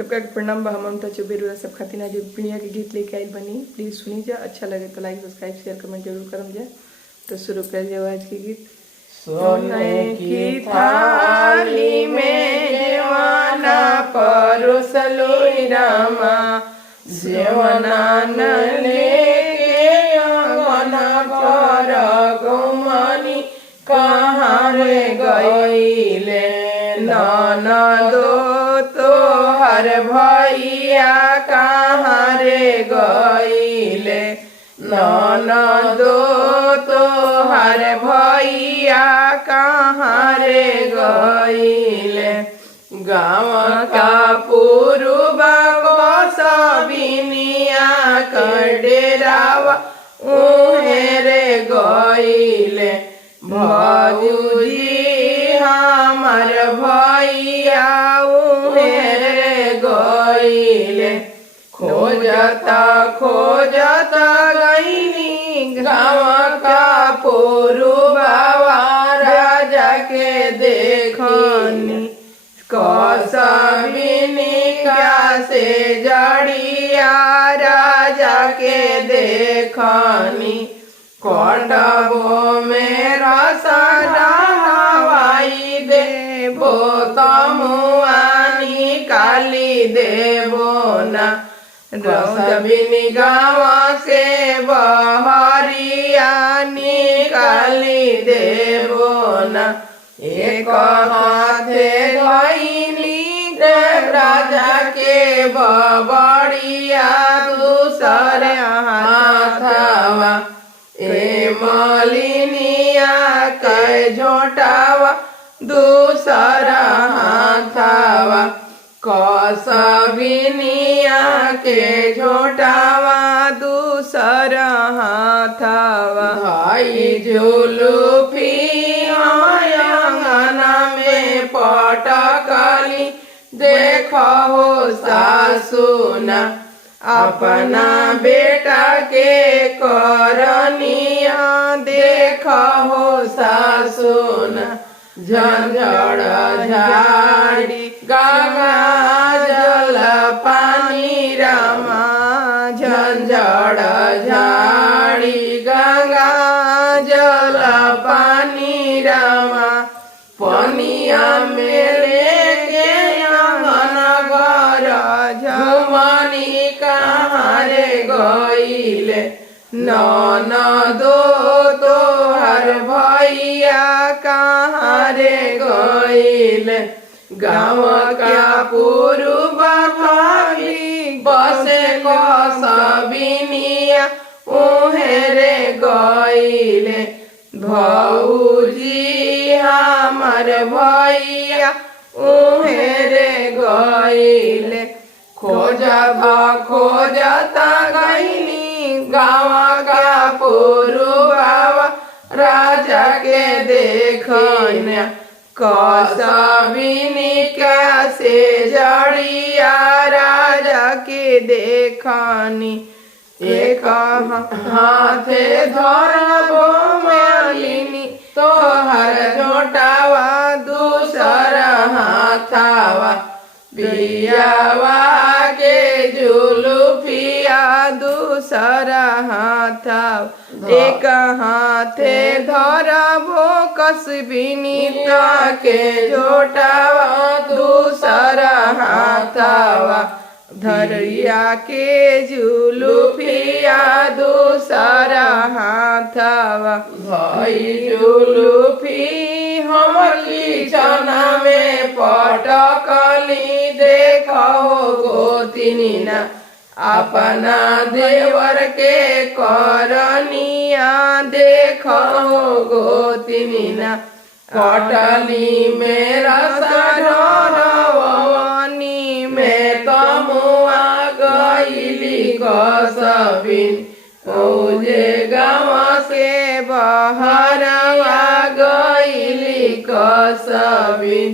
सबका प्रणाम बा। ममता चौबे सब खातिर जो पिनिया के गीत लेके आई बनी, प्लीज सुनी जा। अच्छा लगे तो लाइक सब्सक्राइब शेयर कमेंट जरूर करम जा। तो शुरू कर जाओ आज के गीत। सोने की थाली में जेवाना परोसलो रामा, जेवाना न लेके अंगना पर गौमनी कहाँ रे गईले, ननदो तोहर भैया कहाँ रे गईले, ननदो तोहर भैया कहाँ रे गईले। गाँव का पुरुबा सबिनिया कर डेरावा उहे रे गईले, भौजी हमार भैया उहे रे गईले। खोजता खोजता गईनी गाँव का पुरुबावा, राजा के देखनी कसबिनी का से जड़िया, राजा के देखनी कोटबो मेरा सारा हवाई देबो, तमुआनी काली देबो ना, रसबिनी गाँव से बहरिया निकाली देबो ना। एक हाथे धइनी राजा के बबड़िया, दूसरे हाथवा ए मलिनिया के झोटावा, दूसरा हाथवा कसबिनिया के झोटावा, दूसरा हाथवा भाई झुलुफी अंगना में पटकली, देखो सासुना अपना बेटा के करनिया, देखो सासुना झंझड़ झाड़ी गंगा जल पानी रामा, झंझड़ झाड़ी गंगा जल पानी रामा, पनिया में लेके अंगन घर झुमनी कहाँ रे गईले, ननदो तोहर भैया कहाँ रे गईले। गाँव का पुरुबा भाभी बसे कसबिनिया उहे रे गईले, भौजी हमार भैया उहे रे गईले। खोजता गईनी गाँव का पुरुबावा, राजा के देखना कसबिनी का से जड़िया, राजा के देखनी एक हाथे धरबो मलिनी तोहर झोटावा, दूसरा हाथवा बियावा के जुलुफिया, दूसरा हाथवा एक हाथे धरबो कसबिनी के झोटावा, दूसरा हाथवा धरिया के जुलुफिया, दूसरा हाथवा भाई जुलुफी हमकी चना में पटकली, देखो गोतिनी ना अपना देवर के करनिया, देखो गोतिनी ना कटली मेरा सरवनी में तमुआ गईली कसबिन, ओजे गाँव से बहरवा गईली कसबिन।